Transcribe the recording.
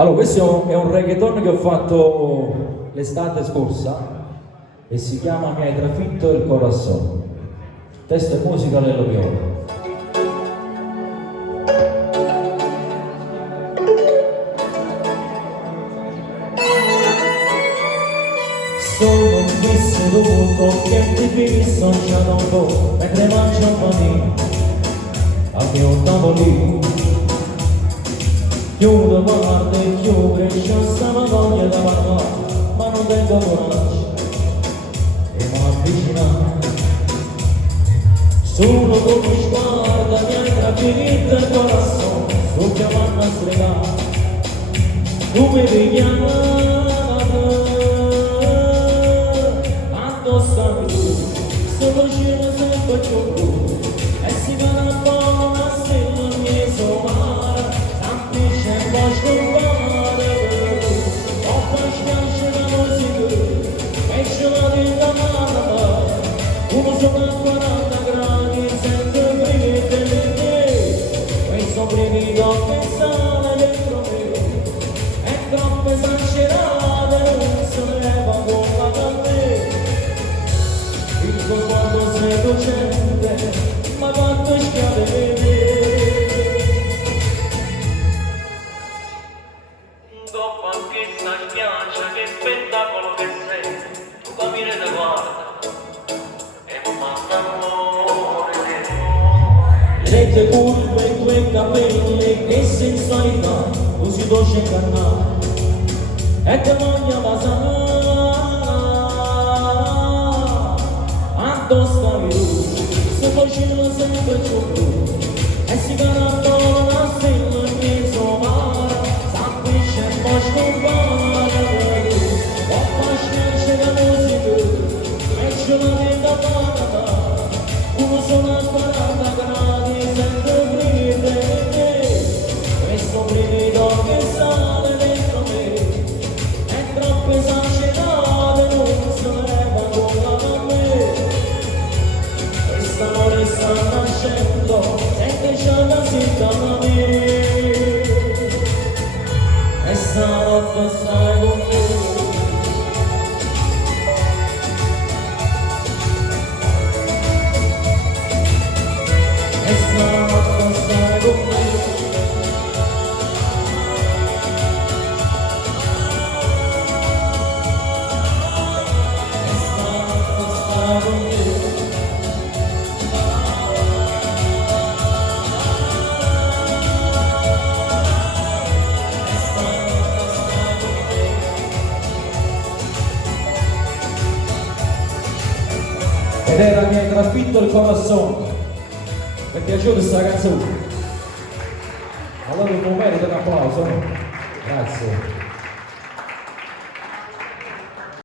Allora, questo è un reggaeton che ho fatto l'estate scorsa e si chiama Mi hai trafitto il corazon. Testo e musica Lello Viola. Sono vissuto che ti fisso già dopo mentre mangio un panino al mio tavolino. Chiudo, guardo e chiudo, c'ho sta voglia da parlare, ma non tengo coraggio e mi avvicino. Solo tu mi guarda, mi hai trafitto il corazon, su che vanno a stregare, tu mi richiamate, addosso tu, solo scena sempre più blu, e si fa una buona stella mi somara, semplice e poi scompare, ho poi schiaccia la musica, e ce la vita mala, uno sono a 40 gradi, sento brividi in me, questo brivido che sale dentro me, è troppo esagerato, non se ne leva con la candela. Il tuo sguardo seducente, ma quanto schiave vede. Dopo anche sta spiaggia, che spettacolo che sei, tu capire te guarda, e mi manda amore. Le tue curve, i tuoi capelli, che sensualità, così dolce e carnale, e che voglia basare. Addosso tu, se facendo sempre più blu, e si canta una stella in mezzo mare, semplice e poi scompare, o poi schiaccia la musica, e ce la vita fatta, uno sono a 40 gradi, sento brivido in me, questo brivido che sale dentro me, è troppo esagerato, non se ne leva con la candela. L'amore sta nascendo, sente già la sintonia, e stanotte stai con me. E stanotte stai con me. E stanotte stai con me. Ed era Mi hai trafitto il corazon. Mi è piaciuta questa canzone? Allora non merita un applauso, no? Grazie.